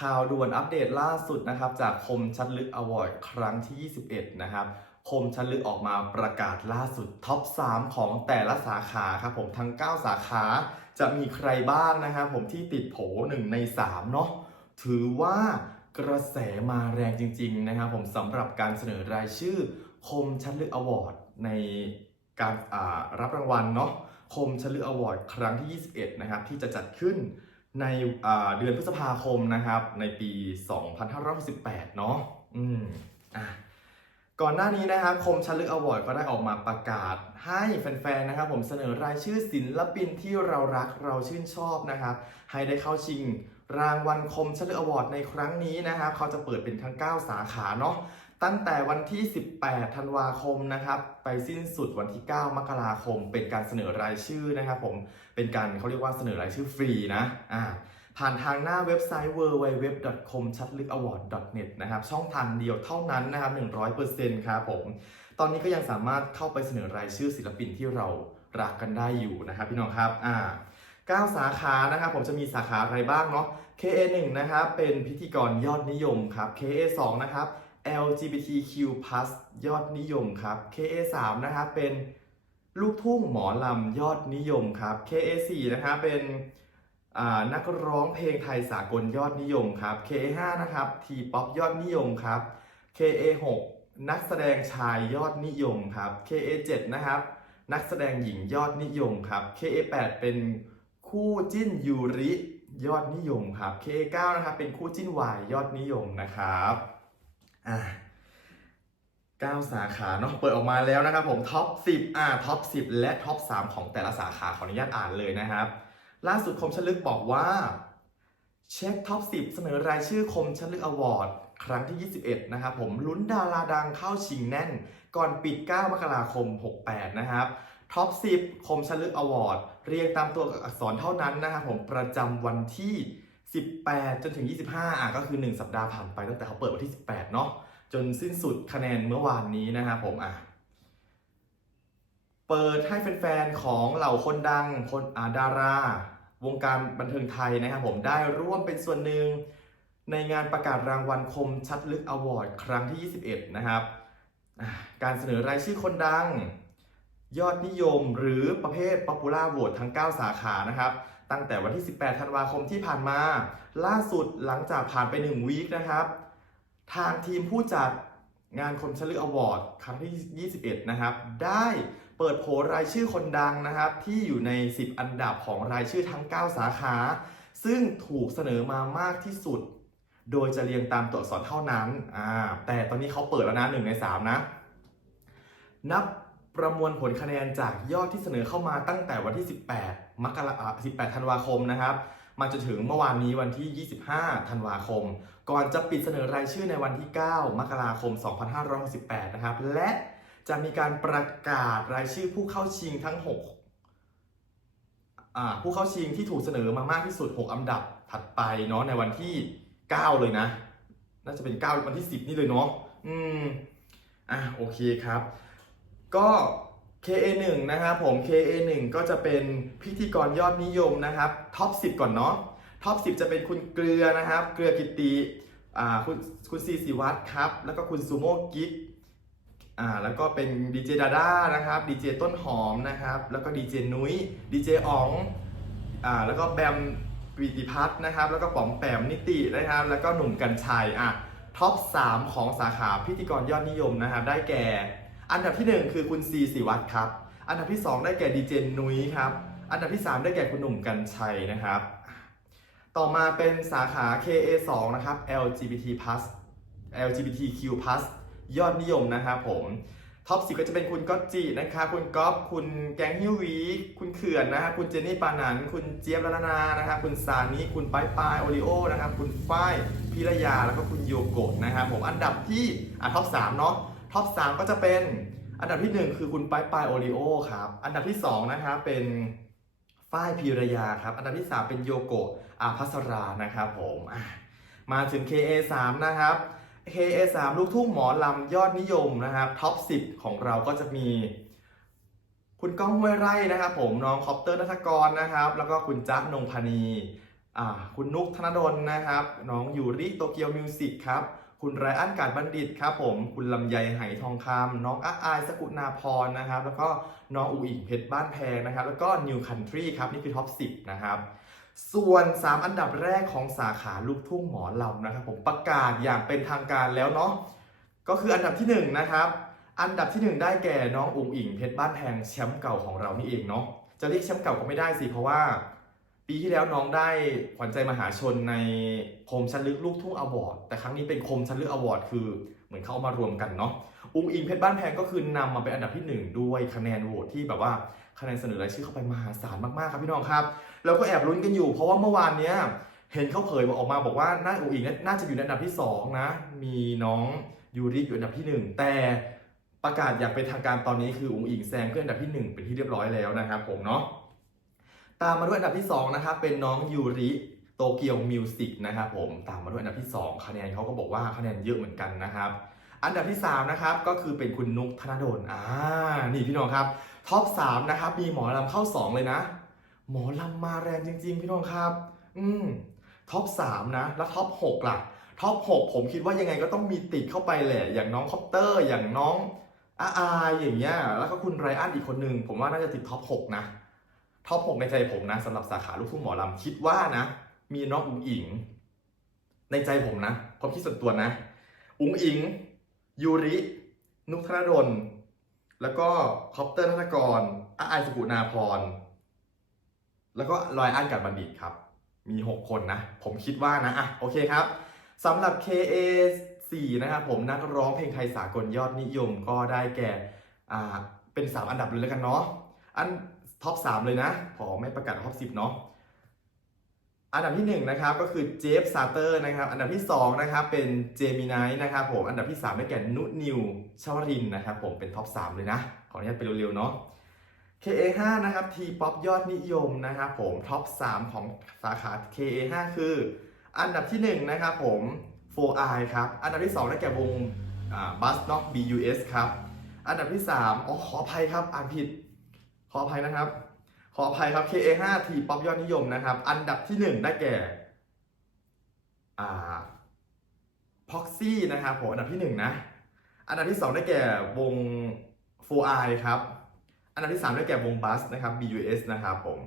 ข่าวด่วนอัปเดตล่าสุดนะครับ จากคมชัดลึกอวอร์ดครั้งที่ 21 นะครับ คมชัดลึกออกมาประกาศล่าสุดท็อป 3 ของแต่ละสาขาครับผมทั้ง 9 สาขาจะมีใครบ้างนะครับผมที่ติดโผ1ใน 3 เนาะถือว่ากระแสมาแรงจริง ๆ นะครับผมสำหรับการเสนอรายชื่อ คมชัดลึกอวอร์ดในการรับรางวัลเนาะคมชัดลึกอวอร์ดครั้งที่ 21 นะครับที่จะจัดขึ้น ในเดือนพฤษภาคมนะครับ ในปี 2568เนาะอืมอะก่อนหน้านี้นะครับคมชัดลึกอวอร์ดก็ได้ออกมาประกาศให้แฟนๆนะครับ ผมเสนอรายชื่อศิลปินที่เรารักเราชื่นชอบนะครับ ให้ได้เข้าชิงรางวัลคมชัดลึกอวอร์ดในครั้งนี้นะครับ เขาจะเปิดเป็นทั้ง 9 สาขาเนาะ ตั้งแต่วันที่ 18 ธันวาคมนะครับ ไปสิ้นสุดวันที่ 9 มกราคม เป็นการเสนอรายชื่อนะครับผม เป็นการเขาเรียกว่าเสนอรายชื่อฟรีนะ อ่า ผ่านทางหน้าเว็บไซต์ www.com ชัดลึก award.net นะครับ ช่องทางเดียวเท่านั้นนะครับ 100%ครับผม ตอนนี้ก็ยังสามารถเข้าไปเสนอรายชื่อศิลปินที่เรารักกันได้อยู่นะครับพี่น้องครับ อ่า9 สาขานะครับผมจะมีสาขาอะไรบ้างเนาะ KA1 นะครับเป็นพิธีกรยอดนิยมครับ KA2 นะครับ LGBTQ+ ยอดนิยมครับ KA3 นะครับเป็นลูกทุ่งหมอลำยอดนิยมครับ KA4 นะครับเป็นนักร้องเพลงไทยสากลยอดนิยมครับ KA5 นะครับ T-POP ยอดนิยมครับ KA6 นักแสดงชายยอดนิยมครับ KA7 นะครับ นักแสดงหญิงยอดนิยมครับ KA8 เป็นคู่จิ้นยูริยอดนิยมครับ KA9 นะครับเป็นคู่จิ้นวายยอดนิยมนะครับ อ่า9สาขาเนาะเปิดออกมาแล้วนะครับผมท็อป 10 อ่าท็อป 10 และท็อป 3 ของแต่ละสาขาขออนุญาตอ่านเลยนะครับ ล่าสุดคมชลึกบอกว่า เช็คท็อป 10 เสนอรายชื่อคมชลึกอวอร์ดครั้งที่ 21 นะครับผมลุ้นดาราดังเข้าชิงแน่น ก่อนปิด 9 มกราคม 68 นะครับท็อป 10 คมชลึกอวอร์ดเรียงตามตัวอักษรเท่านั้นนะครับผมประจำวันที่ 18 จนถึง 25 อะก็คือ 1 สัปดาห์ผ่านไปตั้งแต่เขาเปิดวันที่ 18 เนาะจนสิ้นสุดคะแนนเมื่อวานนี้นะครับผมอะเปิดให้แฟนๆ ของเหล่าคนดังคนอาดารา วงการบันเทิงไทยนะครับผมได้ร่วมเป็นส่วนหนึ่ง ในงานประกาศรางวัลคมชัดลึกอวอร์ดครั้งที่ 21 นะครับการเสนอรายชื่อคนดัง ยอดนิยมหรือประเภทป๊อปปูล่าโหวตทั้ง 9 สาขานะครับ ตั้งแต่วันที่ 18 ธันวาคมที่ผ่านมา ล่าสุดหลังจากผ่านไป 1 วีคนะครับ ทางทีมผู้จัดงานคมชลึกอวอร์ดครั้งที่ 21 นะครับ ได้เปิดโผรายชื่อคนดังนะครับ ที่อยู่ใน 10 อันดับของรายชื่อทั้ง 9 สาขา ซึ่งถูกเสนอมามากที่สุด โดยจะเรียงตามตัวอักษรเท่านั้นอ่าแต่ตอนนี้เขาเปิดแล้วนะ 1 ใน 3 นะ นับประมวลผลคะแนนจากยอดที่เสนอเข้ามาตั้งแต่วันที่ 18 มกราคม18ธันวาคมนะครับมาจนถึงเมื่อวานนี้วันที่ 25 ธันวาคม ก่อนจะปิดเสนอรายชื่อในวันที่ 9 มกราคม 2568 นะครับ และจะมีการประกาศรายชื่อผู้เข้าชิงทั้ง6อ่าผู้เข้าชิงที่ถูกเสนอมามากที่สุด 6 อันดับถัดไปเนาะในวันที่ 9 เลยนะ น่าจะเป็น 9 วันที่ 10 นี่เลยเนาะ อืม อะ โอเคครับ ก็ KA1 นะครับผม KA1 ก็จะเป็นพิธีกรยอดนิยมนะครับท็อป 10 ก่อนเนาะท็อป 10 จะเป็นคุณเกลือนะครับ เกลือกิติคุณคุณซีศิวัตรครับ แล้วก็คุณซูโม่กิ๊กอ่าแล้วก็เป็นดีเจดาด้านะครับดีเจต้นหอมนะครับ แล้วก็ดีเจนุ้ยดีเจอ๋องอ่าแล้วก็แบมปิติพัฒน์นะครับ แล้วก็ป๋อมแปมนิตินะครับ แล้วก็หนุ่มกัญชัยอะท็อป 3 ของสาขาพิธีกรยอดนิยมนะครับ ได้แก่ อันดับที่ 1 คือคุณซีศิวัตรครับ อันดับที่ 2 ได้แก่ดีเจนุ้ยครับ อันดับที่ 3 ได้แก่คุณหนุ่มกัญชัยนะครับ ต่อมาเป็นสาขา KA2 นะครับ LGBT+ LGBTQ+ ยอดนิยมนะครับผมท็อป10ก็จะเป็นคุณก๊อตจินะครับคุณก๊อฟคุณแกงฮิววี คุณเขื่อนนะครับคุณเจนนี่ปานันคุณเจี๊ยบรัตนานะครับคุณซานิคุณป้ายปายโอริโอนะครับคุณฝ้ายพิรยาแล้วก็คุณโยโกะนะครับผมอันดับที่อะท็อป3เนาะ ท็อป3ก็จะเป็นอันดับที่ 1 คือคุณป้ายปายโอริโอครับ อันดับที่2นะครับเป็นฝ้ายพิรยาครับ อันดับที่ 3 เป็นโยโกะอาภัสรานะครับผมมาถึง KA3 นะครับ KA3 ลูกทุ่งหมอลำยอดนิยมนะครับท็อป 10 ของเราก็จะมี คุณก้องห้วยไร่นะครับผมน้องคอปเตอร์นัทกรนะครับ แล้วก็คุณจ๊ะนงพนีคุณนุกธนดลนะครับ น้องยูริโตเกียวมิวสิกครับ คุณไรอันการบัณฑิตครับผม คุณลำไยไหทองคำน้องอาอายสกุณาพรนะครับ แล้วก็น้องอูอิงเพชรบ้านแพงนะครับ แล้วก็ New Country ครับ นี่คือท็อป 10 นะครับ ส่วน 3 อันดับแรกของสาขาลูกทุ่งหมอลำนะครับ ผมประกาศอย่างเป็นทางการแล้วเนาะก็คืออันดับที่ 1 นะครับ อันดับที่ 1 ได้แก่น้องอุ๋งอิงเพชรบ้านแพงแชมป์เก่าของเรานี่เองเนาะจะเรียกแชมป์เก่าก็ไม่ได้สิเพราะว่า ปีที่แล้วน้องได้ขวัญใจมหาชนในคมชั้นลึกลูกทุ่งอวอร์ดแต่ครั้งนี้เป็นคมชั้นลึกอวอร์ดคือเหมือนเขาเอามารวมกันเนาะอุ๋งอิงเพชรบ้านแพงก็คือนำมาเป็นอันดับที่ 1 ด้วยคะแนนโหวตที่แบบว่าคะแนนเสนอรายชื่อเข้าไปมหาศาลมากๆครับพี่น้องครับเราก็แอบลุ้นกันอยู่ เพราะว่าเมื่อวานเนี้ยเห็นเขาเผยออกมาบอกว่าน่าอุ๋งอิงน่าจะอยู่ในอันดับที่สองนะ มีน้องยูริอยู่อันดับที่หนึ่งแต่ประกาศอย่างเป็นทางการตอนนี้คืออุ๋งอิงแซงขึ้นอันดับที่หนึ่งเป็นที่เรียบร้อยแล้วนะครับผมเนาะ ตามมาด้วยอันดับที่สองนะครับเป็นน้องยูริโตเกียวมิวสิกนะครับผมตามมาด้วยอันดับที่สองคะแนนเขาก็บอกว่าคะแนนเยอะเหมือนกันนะครับอันดับที่สามนะครับ ก็คือเป็นคุณนุกธนดลอ่านี่พี่น้องครับท็อปสามนะครับมีหมอลำเข้าสองเลยนะ หมอลำมาแรงจริง ๆ พี่น้องครับ อืมท็อปสามนะ แล้วท็อปหกล่ะท็อปหกผมคิดว่ายังไงก็ต้องมีติดเข้าไปแหละ อย่างน้องคอปเตอร์ อย่างน้องอาอาอย่างเงี้ยแล้วก็คุณไรอันอีกคนนึงผมว่าน่าจะติดท็อปหกนะ ท็อปหกในใจผมนะสำหรับสาขาลูกทุ่งหมอลำคิดว่านะ มีน้องอุ๋งอิง ในใจผมนะความคิดส่วนตัวนะ อุ๋งอิง ยูริ นุกธนดลแล้วก็คอปเตอร์ธนกรอาอสกุณาพร แล้วก็ลอยอันกับบัณฑิตครับ มี 6 คนนะ ผมคิดว่านะอะโอเคครับสำหรับ KA 4นะครับผมนักร้องเพลงไทยสากลยอดนิยมก็ได้แก่อ่าเป็น 3 อันดับเลยแล้วกันเนาะอัน ท็อป 3 เลยนะพอไม่ประกาศท็อป 10 เนาะอันดับที่1นะครับก็คือเจฟซาเตอร์นะครับ อันดับที่2นะครับเป็นเจมินายนะครับผม อันดับที่3ได้แก่นุนิวชวรินนะครับผมเป็นท็อป 3 เลยนะ ขออนุญาตไปเร็วๆเนาะ KA5 นะครับ T-POP ยอดนิยมนะครับผมท็อป 3 ของสาขา KA5 คือ อันดับที่1นะครับผม 4i ครับ อันดับที่ 2 ได้แก่วงบัสน็อก BUS ครับ อันดับที่3อ๋อขออภัยครับอ่านผิด ขออภัยนะครับ ขออภัยครับ KA5 T-POP ยอดนิยมนะครับ อันดับที่ 1 ได้แก่อ่า Proxy นะครับผมอันดับที่ 1 นะ อันดับที่ 2 ได้แก่วง 4i ครับ อันดับที่ 3 ได้แก่วงบัสนะครับ BUS นะครับผม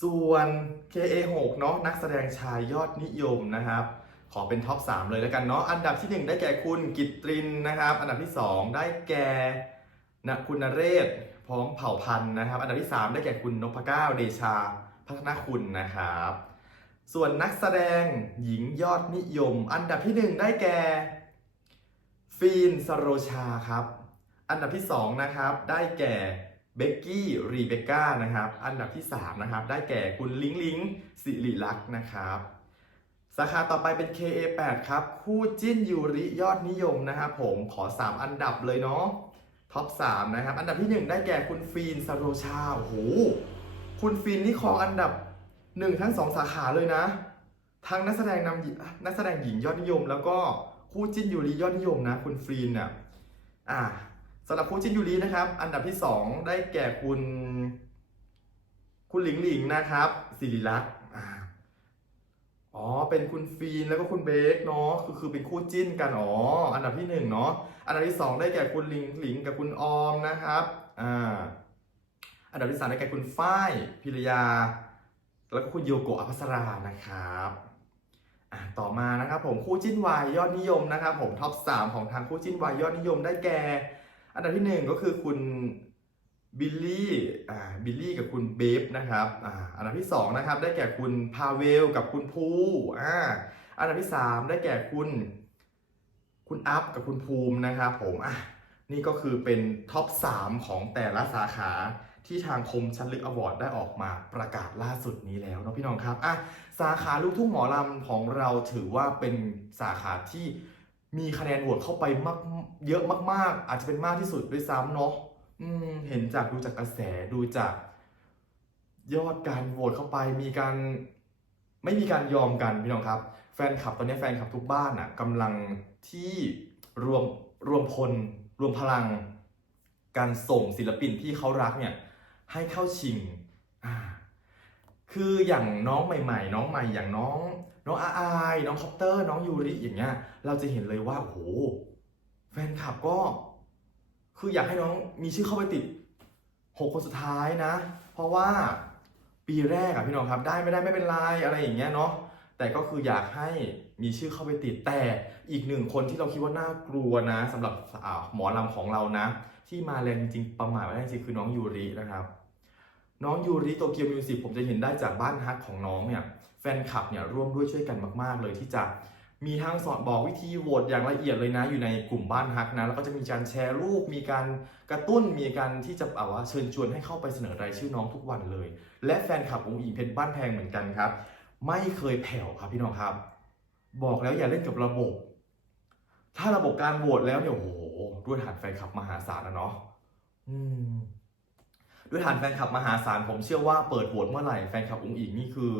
ส่วน KA6 เนาะนักแสดงชายยอดนิยมนะครับขอเป็นท็อป 3 เลยแล้วกันเนาะ อันดับที่ 1 ได้แก่คุณกิตตรินนะครับ อันดับที่ 2 ได้แก่ นะคุณนเรศพร้อมเผ่าพันธุ์นะครับ อันดับที่ 3 ได้แก่คุณนพเก้าเดชาพัฒนคุณนะครับ ส่วนนักแสดงหญิงยอดนิยม อันดับที่ 1 ได้แก่ ฟีนสโรชาครับ อันดับที่ 2 นะครับ ได้แก่เบกกี้รีเบคก้านะครับ อันดับที่ 3 นะครับ ได้แก่คุณลิงลิงสิริลักษ์นะครับสาขาต่อไปเป็น KA8 ครับ คู่จิ้นยูริยอดนิยมนะครับผมขอ 3 อันดับเลยเนาะ ท็อป3นะครับ อันดับที่ 1 ได้แก่คุณฟีนสโรชาโอ้โหคุณฟีนนี่ครองอันดับ 1 ทั้ง 2 สาขาเลยนะ ทั้งนักแสดงนำนักแสดงหญิงยอดนิยม แล้วก็คู่จิ้นยูริยอดนิยมนะคุณฟีนเนี่ยอ่าสำหรับคู่จิ้นยูรินะครับ อันดับที่ 2 ได้แก่คุณ คุณหลิงหลิงนะครับศิริลักษณ์ อ๋อ เป็นคุณฟีนแล้วก็คุณเบคเนาะ คือคือเป็นคู่จิ้นกัน อ๋อ อันดับที่1เนาะ อันดับที่2ได้แก่คุณหลิงหลิงกับคุณออมนะครับ อ่า อันดับที่3ได้แก่คุณฝ้ายพิรยา แล้วก็คุณโยโกะอภัสรานะครับอะต่อมานะครับผมคู่จิ้นวายยอดนิยมนะครับผมท็อป3ของทางคู่จิ้นวายยอดนิยมได้แก่ อันดับที่หนึ่งก็คือคุณ บิลลี่อ่าบิลลี่กับคุณเบฟนะครับอ่าอันดับที่สองนะครับได้แก่คุณพาเวลกับคุณภูอ่าอันดับที่สามได้แก่คุณ คุณอัพกับคุณภูมินะครับผมอะนี่ก็คือเป็นท็อป 3 ของแต่ละสาขาที่ทางคมชั้นลึกอวอร์ดได้ออกมาประกาศล่าสุดนี้แล้วเนาะพี่น้องครับอะสาขาลูกทุ่งหมอลำของเราถือว่าเป็นสาขาที่มีคะแนนโหวตเข้าไปมากเยอะมากๆ อาจจะเป็นมากที่สุดด้วยซ้ำเนาะ เห็นจากดูจากกระแสดูจากยอดการโหวตเข้าไปมีการไม่มีการยอมกันพี่น้องครับ แฟนคลับตอนนี้แฟนคลับทุกบ้านอะกำลังที่รวมรวมพล รวมพลัง การส่งศิลปินที่เขารักเนี่ยให้เข้าชิงคืออย่างน้องใหม่ ๆ น้องใหม่อย่างน้อง น้องอาอายน้องคอปเตอร์ น้องยูริอย่างเงี้ย เราจะเห็นเลยว่าโอ้โหแฟนคลับก็ คืออยากให้น้องมีชื่อเข้าไปติดหกคนสุดท้ายนะ เพราะว่าปีแรกอะพี่น้องครับ ได้ไม่ได้ไม่เป็นไรอะไรอย่างเงี้ยเนาะแต่ก็คืออยากให้มีชื่อเข้าไปติดแต่อีกหนึ่งคนที่เราคิดว่าน่ากลัวนะสำหรับหมอลำของเรานะ ที่มาแรงจริงๆประมาทไม่ได้จริงคือน้องยูรินะครับน้องยูริโตเกียวมิวสิกผมจะเห็นได้จากบ้านฮักของน้องเนี่ยแฟนคลับเนี่ยร่วมด้วยช่วยกันมาก ๆ เลยที่จะ มีทั้งสอนบอกวิธีโหวตอย่างละเอียดเลยนะ อยู่ในกลุ่มบ้านฮักนะ แล้วก็จะมีการแชร์รูป มีการกระตุ้น มีการที่จะเอาว่าเชิญชวนให้เข้าไปเสนอรายชื่อน้องทุกวันเลย และแฟนคลับองค์อิงเพชรบ้านแพงเหมือนกันครับ ไม่เคยแผ่วครับพี่น้องครับ บอกแล้วอย่าเล่นกับระบบ ถ้าระบบการโหวตแล้วเนี่ยโอ้โหด้วยฐานแฟนคลับมหาศาลนะเนาะอืมด้วยฐานแฟนคลับมหาศาลผมเชื่อว่าเปิดโหวตเมื่อไหร่แฟนคลับอุ้งอิงนี่คือ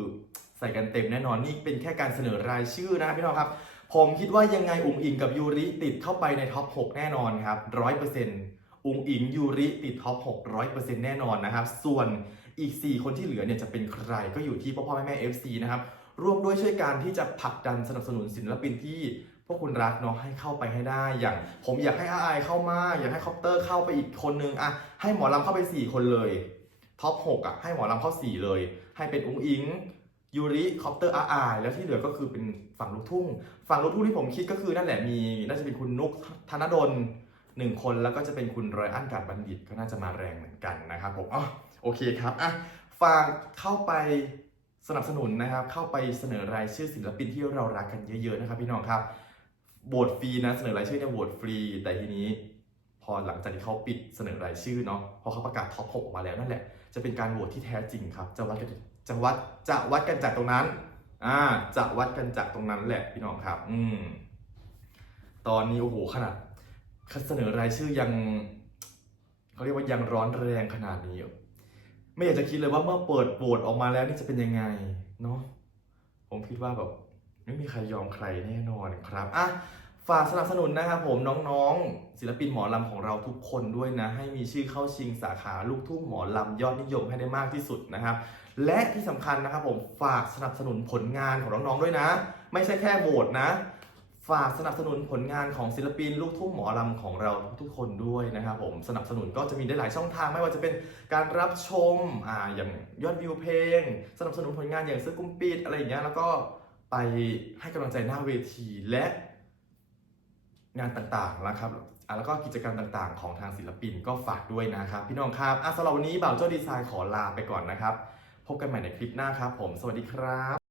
ส่กันเต็มแน่นอนนี่เป็นแค่การเสนอรายชื่อนะพี่น้องครับ ผมคิดว่ายังไงอุ๋งอิงกับยูริติดเข้าไปในท็อป 6 แน่นอนครับร้อยเปอร์เซ็นต์อุ๋งอิงยูริติดท็อป 6 ร้อยเปอร์เซ็นต์แน่นอนนะครับ ส่วนอีก 4 คนที่เหลือเนี่ยจะเป็นใครก็อยู่ที่พ่อพ่อแม่แม่เอฟซีนะครับร่วมด้วยช่วยกันที่จะผลักดันสนับสนุนศิลปินที่พวกคุณรักเนาะให้เข้าไปให้ได้อย่าง ผมอยากให้อาไอเข้ามา อยากให้คอปเตอร์เข้าไปอีกคนนึงอะให้หมอลำเข้าไป 4 คนเลยท็อป6อะให้หมอลำเข้า 4 เลย ให้เป็นอุ้งอิง ยูริคอปเตอร์อาไอแล้วที่เหลือก็คือเป็นฝั่งลูกทุ่ง ฝั่งลูกทุ่งที่ผมคิดก็คือนั่นแหละมี น่าจะเป็นคุณนุกธนดลหนึ่งคนแล้วก็จะเป็นคุณรอยอันการบัณฑิตก็น่าจะมาแรงเหมือนกันนะครับผมอ๋อโอเคครับอะฝากเข้าไปสนับสนุนนะครับ เข้าไปเสนอรายชื่อศิลปินที่เรารักกันเยอะๆนะครับพี่น้องครับโหวตฟรีนะเสนอรายชื่อเนี่ยโหวตฟรี แต่ทีนี้ พอหลังจากที่เขาปิดเสนอรายชื่อเนาะพอเขาประกาศท็อป6ออกมาแล้วนั่นแหละ จะเป็นการโหวตที่แท้จริงครับจะวัดกัน จะวัดจะวัดกันจากตรงนั้นอ่าจะวัดกันจากตรงนั้นแหละพี่น้องครับ อืมตอนนี้โอ้โหขนาดเสนอรายชื่อยังเขาเรียกว่ายังร้อนแรงขนาดนี้ไม่อยากจะคิดเลยว่าเมื่อเปิดโหวตออกมาแล้วนี่จะเป็นยังไงเนาะผมคิดว่าแบบไม่มีใครยอมใครแน่นอนครับอะ ฝากสนับสนุนนะครับผมน้องๆ ศิลปินหมอลำของเราทุกคนด้วยนะ ให้มีชื่อเข้าชิงสาขาลูกทุ่งหมอลำยอดนิยมให้ได้มากที่สุดนะครับ และที่สำคัญนะครับผมฝากสนับสนุนผลงานของน้องๆด้วยนะ ไม่ใช่แค่โหวตนะ ฝากสนับสนุนผลงานของศิลปินลูกทุ่งหมอลำของเราทุกคนด้วยนะครับผมสนับสนุนก็จะมีได้หลายช่องทางไม่ว่าจะเป็นการรับชมอ่าอย่างยอดวิวเพลง สนับสนุนผลงานอย่างซื้อกุ้มปิดอะไรอย่างเงี้ยแล้วก็ไปให้กำลังใจหน้าเวทีและ งานต่างๆนะครับแล้วก็กิจกรรมต่างๆ ของทางศิลปินก็ฝากด้วยนะครับ พี่น้องครับอะสำหรับวันนี้บ่าวเจ้าดีไซน์ขอลาไปก่อนนะครับ พบกันใหม่ในคลิปหน้าครับผม สวัสดีครับ